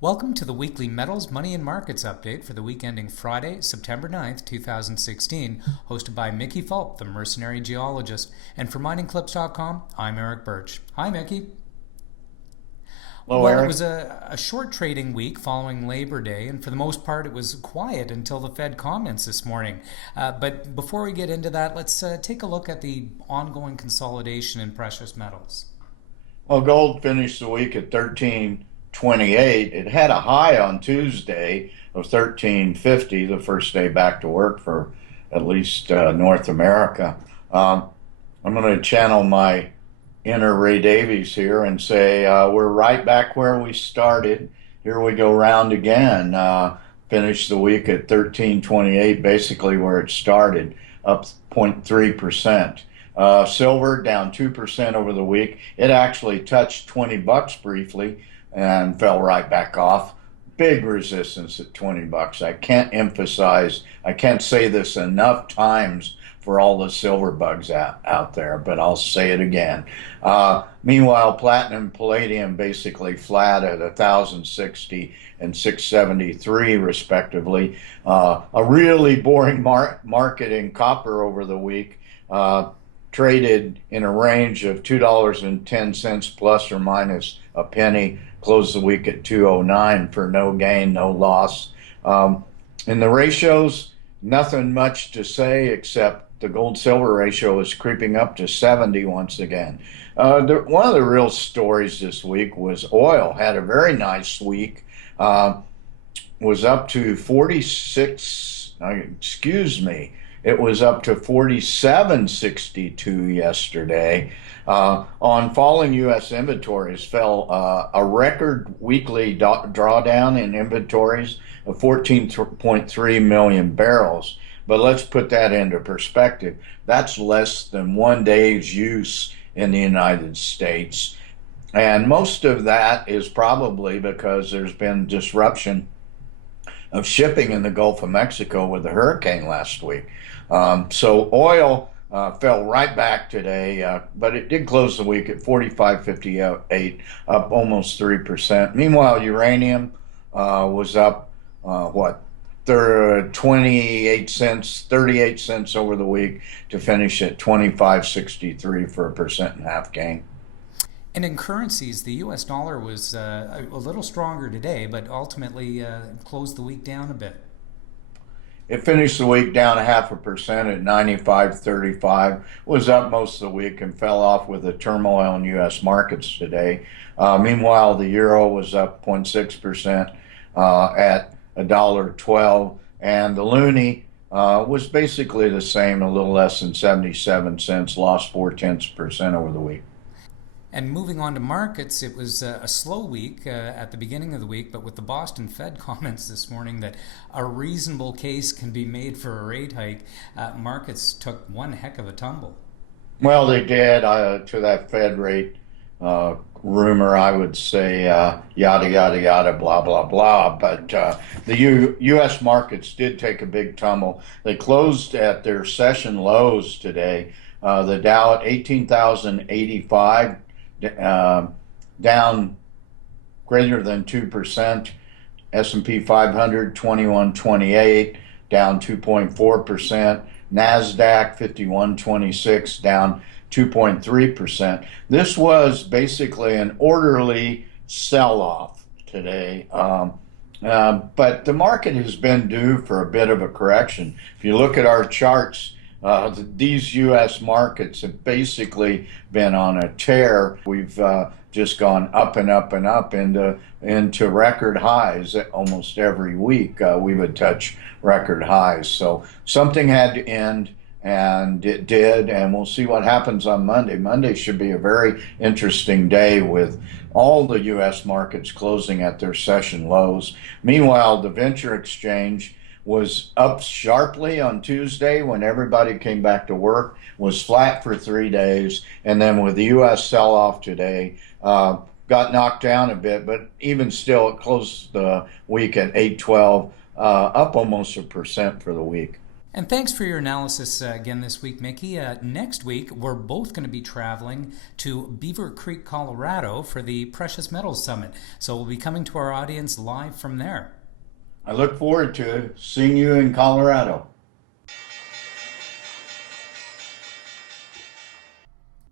Welcome to the weekly Metals, Money, and Markets update for the week ending Friday, September 9th, 2016, hosted by Mickey Fulp, the Mercenary Geologist. And for miningclips.com, I'm Erick Bertsch. Hi, Mickey. Hello, Well, it Eric. was a short trading week following Labor Day, and for the most part, it was quiet until the Fed comments this morning. But before we get into that, let's take a look at the ongoing consolidation in precious metals. Well, gold finished the week at 1328. It had a high on Tuesday of 1350, the first day back to work for at least North America. Um, I'm going to channel my inner Ray Davies here and say we're right back where we started. Here we go round again. Finished the week at 1328, basically where it started, up 0.3%. Silver down 2% over the week. It actually touched $20 briefly and fell right back off. Big resistance at $20. I can't say this enough times for all the silver bugs out there, but I'll say it again. Meanwhile, platinum, palladium basically flat at 1,060 and 673 respectively. A really boring market in copper over the week. Traded in a range of $2.10 plus or minus a penny, closed the week at 209 for no gain, no loss. In the ratios, nothing much to say except the gold silver ratio is creeping up to 70 once again. One of the real stories this week was oil had a very nice week, was up to 46, excuse me, it was up to 47.62 yesterday. On falling U.S. inventories, fell a record weekly drawdown in inventories of 14.3 million barrels. But let's put that into perspective. That's less than one day's use in the United States. And most of that is probably because there's been disruption of shipping in the Gulf of Mexico with the hurricane last week. So oil fell right back today, but it did close the week at 45.58, up almost 3%. Meanwhile, uranium was up, what, 28 cents, 38 cents over the week to finish at 25.63 for a 1.5% gain. And in currencies, the US dollar was a little stronger today, but ultimately closed the week down a bit. It finished the week down 0.5% at 95.35. Was up most of the week and fell off with the turmoil in U.S. markets today. Meanwhile, the euro was up 0.6% at $1.12, and the loonie was basically the same, a little less than 77 cents, lost 0.4% over the week. And moving on to markets, it was a slow week at the beginning of the week, but with the Boston Fed comments this morning that a reasonable case can be made for a rate hike, markets took one heck of a tumble. Well, they did to that Fed rate rumor. I would say yada yada yada, blah blah blah. But the U.S. markets did take a big tumble. They closed at their session lows today. The Dow at 18,085, down greater than 2%. S&P 500 2128, down 2.4%. NASDAQ 5126, down 2.3%. This was basically an orderly sell-off today. But the market has been due for a bit of a correction. If you look at our charts, these U.S. markets have basically been on a tear. We've just gone up and up and up into record highs almost every week. We would touch record highs. So something had to end, and it did. And we'll see what happens on Monday. Monday should be a very interesting day with all the U.S. markets closing at their session lows. Meanwhile, the venture exchange was up sharply on Tuesday when everybody came back to work, was flat for 3 days, and then with the U.S. sell-off today, got knocked down a bit, but even still, it closed the week at 812, up almost 1% for the week. And thanks for your analysis again this week, Mickey. Next week, we're both going to be traveling to Beaver Creek, Colorado for the Precious Metals Summit. So we'll be coming to our audience live from there. I look forward to seeing you in Colorado.